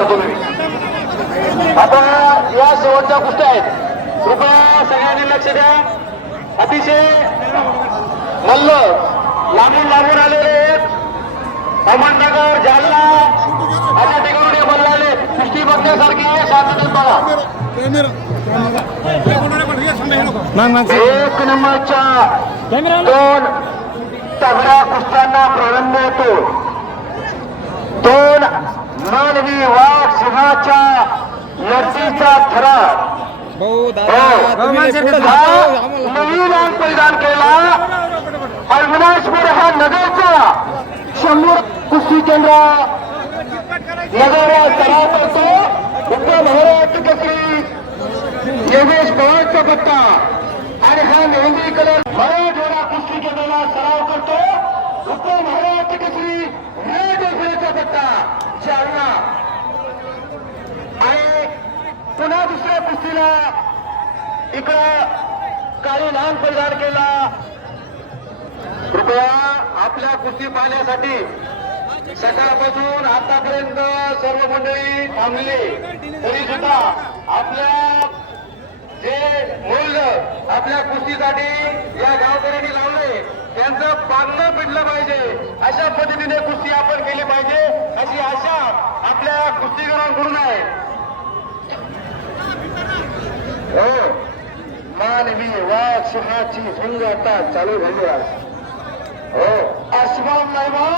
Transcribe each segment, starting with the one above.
बसून मी आता या शेवटच्या कुस्त्या आहेत. कृपया सगळ्यांनी लक्ष द्या. अतिशय मल्ल लांबून लांबून आलेले आहेत. अहमदनगर जालना अशा ठिकाणी हे मल्ल आले. कुस्ती बघण्यासारखी आहे शांततेत बघा. एक नंबरच्या दोन तगड्या कुस्त्यांना प्रारंभ होतो. दोन मानवी वाघ सिंहाच्या लढतीचा थरा हो. नवीन परिधान केला. अविनाशपूर हा नगरचा शंभर कुस्ती केंद्र. नगर सराव करतो. उपमहाराष्ट्र केसरी? योगेश पवारचा पत्ता. आणि हा मेहंदी कलर मराठवाडा कुस्ती केंद्राला सराव करतो. उपमहाराष्ट्र केसरी? रेड पत्ता जालना आणि पुन्हा दुसऱ्या इकडं काही लहान परिधान केला. कृपया आपल्या कुस्ती पाहण्यासाठी सकाळपासून आतापर्यंत सर्व मंडळी थांबली. तरी सुद्धा आपल्या जे मूल्य आपल्या कुस्तीसाठी या गावकऱ्यांनी लावले त्यांचं पागणं पिटलं पाहिजे. अशा पद्धतीने कुस्ती आपण केली पाहिजे. अशी आशा आपल्या कुस्तीगरांकडून आहे. हो. मानवी वाघ सिंहाची झुंज आता चालू झाली आहे हो. अस्माम नैवा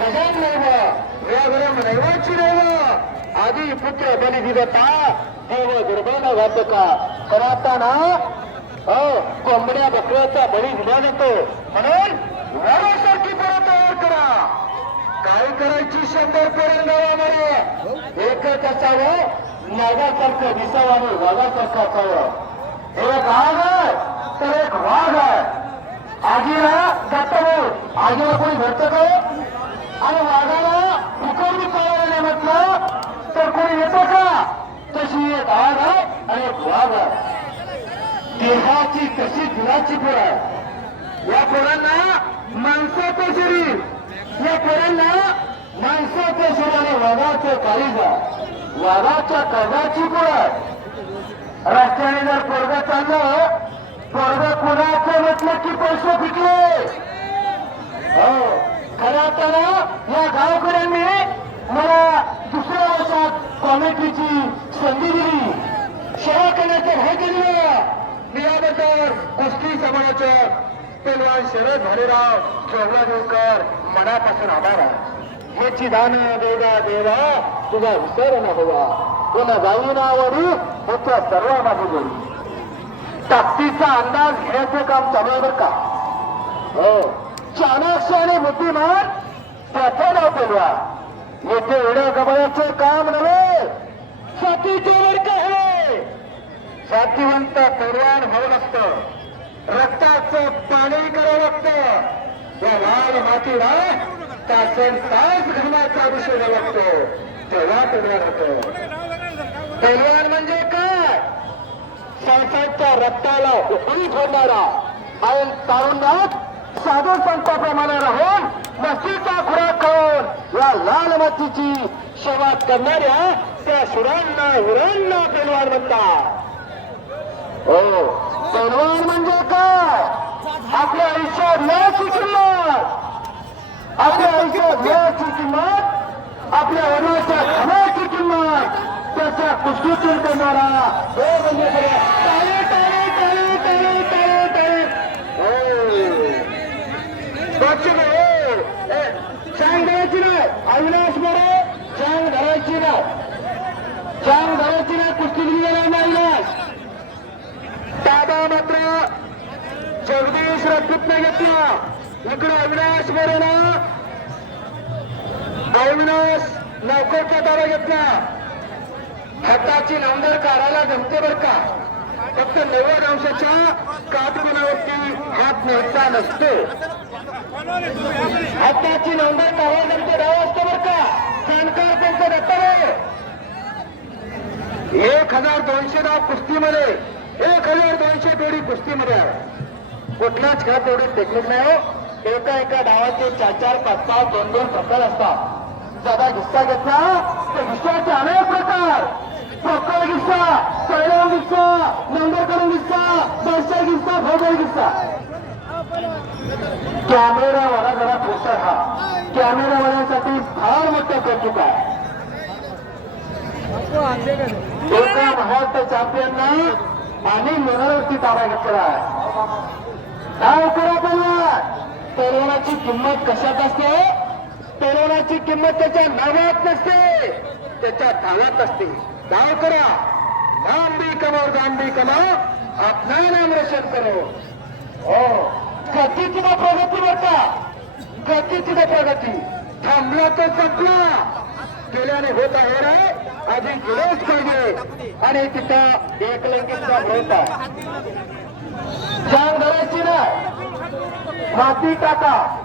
गजान नैवा व्याघ्रम नैवाची नैवा आदी पुत्र बली दिवता देव दुर्बल घातका कराताना हो कोंबड्या बकऱ्याचा बळी दिला जातो म्हणून वरासारखी परत तयार करा. काय करायची शंभर पोरण गावामध्ये? एकच असावं नागासारखं दिसावं आणि वाघासारखं असावं. हे एक आग आहे तर एक वाघ आहे. आजीला दत्त भाऊ आजीला कोणी घडतं का? आणि वाघाला फुकवणी चालवायला नाही म्हटलं तर कोणी येतं का? तशी एक आग आहे आणि एक वाघ आहे. देहाची कशी गुणाची पोर आहे या पोरांना माणसाचं शरीर या पोरांना माणसाचं शरीर आणि वाघाचं काळीज आहे. वादाच्या कर्जाची पोर. रस्त्याने जर पोरग चाललं पोरग कुणाचं म्हटलं की पैसे फिटले? हो खरं तर या गावकऱ्यांनी मला दुसऱ्या वर्षात कॉमेंट्रीची संधी दिली. सेवा करण्याचं हे केलं मी याबद्दल कुस्ती समाजाचं पेलवान शरद हरिराव चौगलापूरकर मनापासून आभार. आहे याची दान देवा देवा तुझा विसर न हवा पुन्हा जाऊ नावरी होत्या सर्व माझी जोडी ताकदीचा अंदाज घेण्याचं काम चालू आहे बरं का? हो. चाणाक्ष आणि बुद्धिमान त्याचं नाव पेलवा येथे उड्या गबळाचं काम नव्हे. साथीचे वर्ग आहे साथीवंत पैलवान व्हावं लागत रक्ताचं पाणी करावं लागतं. या लाल मातीला तासन तास घालायचा विषय लागतो. तेव्हा करणार होतो. पैलवान म्हणजे काय? संसांच्या रक्ताला उकळी ठेवणारा आणि तारुण्यात साधू संताप्रमाणे राहून मस्तीचा खुराक खाऊन या लाल मातीची सेवा करणाऱ्या त्या सुरांना हिरांना पेलवान म्हणतात हो पैलवान म्हणजे काय? आपल्या आयुष्यात न किंमत आपल्या आयुष्यात न किंमत आपल्या वडिलांच्या घराची किंमत. त्याचा कुस्तीतून करणारा. चांग धरायची नाही. अविनाश मोरे चांग धरायची नाही. चांग धरायची नाही कुस्ती दिली अविनाश. दादा मात्र जगदीश रत्न घेतला. इकडे अविनाश मोरेला अविनाश नौकरचा ताबा घेतला. हाताची नामदार काढायला जमते बर का? फक्त नव्वद अंशाच्या काटगुणावरती हात न्यायचा नसतो. हाताची नामदार काढायला जमते डाव असतो बर का? जाणकार त्यांचं दत्तावर एक हजार दोनशे डाव कुस्तीमध्ये एक हजार दोनशे जोडी कुस्तीमध्ये आहे. कुठलाच खेळात तेवढी टेक्निक नाही हो. एका एका डावाचे चार चार पाच पाच दोन दोन प्रकार असतात. ज्यादा हिस्सा घेतला तर हिस्साचे अनेक प्रकार. प्रकार हिस्सा पहिला हिस्सा नंबर करून हिस्सा दर्शक हिस्सा भोजन हिस्सा. कॅमेरावाला जरा पोसर हा कॅमेरावाल्यासाठी फार मोठं कौतुक आहे. एका महाराष्ट्र चॅम्पियनना आणि मनोरवरती ताबा घेतलेला आहे. काय करा पहिला तरुणाची किंमत कशात असते? तरुणाची किंमत त्याच्या नावात नसते. त्याच्या तालात असते. धाव करा. नाम भी कमाओ दाम भी कमाओ अपना नाम रोशन करो. हो. गतीची ना प्रगती बरं का गतीची प्रगती. थांबला तर संपला. केल्याने होत आहे रे. आधी गेलोच पाहिजे. आणि तिथं एकलंकीचा होता जाण धरायची ना. माती टाका.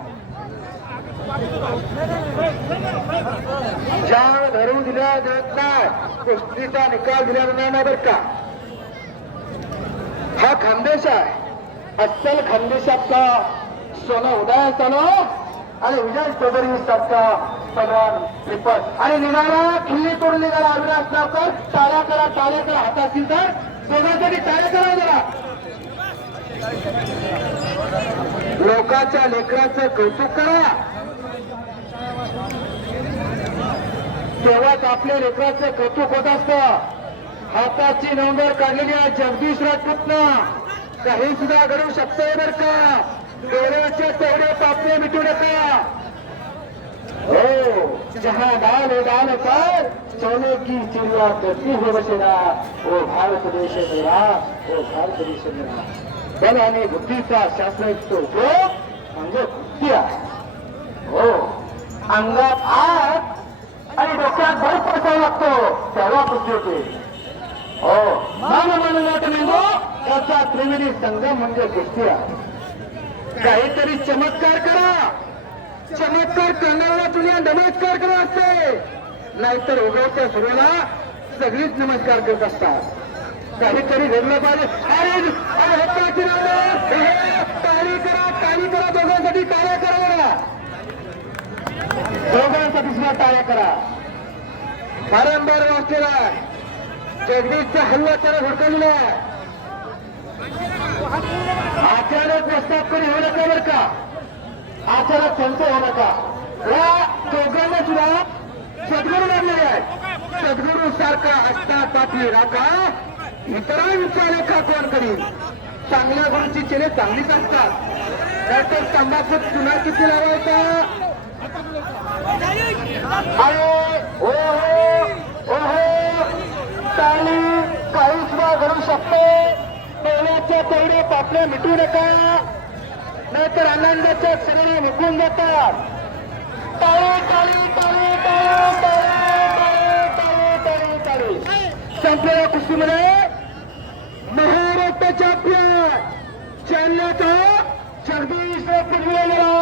ज्या धरून दिल्या जात नाही कुस्तीचा निकाल दिला नाही बर का? हा खानदेश आहे. अस्सल खानदेशातला सोनं उदय सोनं आणि विजय चौधरी सारखा पवन रिपट आणि निघाला खिल्ली तोडून निघाला अविनाश नावकर. टाळ्या करा टाळ्या करा हातातील तर. दोघांसाठी टाळ्या करा जरा. लोकांच्या लेकराचं कौतुक करा. तेव्हाच आपल्या लेकराचं कौतुक होत असत. हाताची नोंदर काढलेली आहे जगदीश राजपूतनं काही सुद्धा घडू शकतंय बर का. डोळ्याच्या तेवढ्या पापले मिटू नका. हो जहां डाल डाल पर सोने की चिड़िया करती हो बसेरा ओ भारत देश मेरा ओ भारत देश मेरा. बल आणि बुद्धीचा शास्त्रयुक्त उपयोग म्हणजे बुद्धी आहे. हो अंगात आत आणि डोक्यात भर पसावा लागतो. तेव्हा बुद्धी होते. हो. मान माननाट मेंदो याचा त्रिवेणी संगम म्हणजे गोष्टी काहीतरी चमत्कार करा. चमत्कार करणारा दुनिया नमस्कार करत असते. नाहीतर उगवत्या सुरूला सगळीच नमस्कार करत असतात. काहीतरी घडलं पाहिजे. अरे अरे हो, हत्याची नावं, हे, करा टाळी करा दोघांसाठी टाळ्या करा बघा दोघांसाठी सुद्धा टाळ्या करा. वारंवार वाचलेला आहे जगदीशचा हल्ला त्याला हुडकलेला आहे अचानक प्रस्ताव कधी होऊ नका बरं का? अचानक त्यांचं होऊ नका. या दोघांना सुद्धा सद्गुरू लागलेले आहेत. सद्गुरू सारखा असता आपली राखा. इतरांचा लेखा कोण करील चांगल्या गुरुची चेले चांगलीच असतात नाहीतर तंबाखू पुन्हा किती लावायचा? घडू शकते डोळ्याच्या तेवढे पापले मिटू नका नाहीतर आनंदाच्या क्षणाने निघून जातात टाळी टाळी टाळी टाळी टाळी टाळी टाळी टाळी संपलेल्या कुस्तीमध्ये महाराष्ट्र चॅम्पियन चेन्नईचा जगदीश पृथ्वीला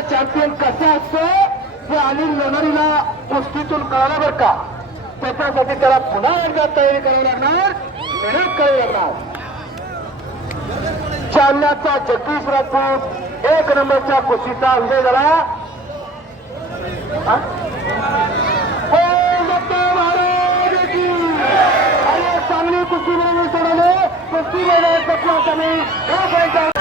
महाराष्ट्र चॅम्पियन कसा असतो हे अनिल लोणारीला कुस्तीतून कळाला बरं का. त्याच्यासाठी त्याला पुन्हा एकदा तयारी करावी लागणार मेहनत करावी लागणार. जालन्याचा जगदीश राजपूत एक नंबरच्या कुस्तीचा विजय झाला. चांगली कुस्ती मिळवून सोडवले कुस्ती मिळवण्याचा कमी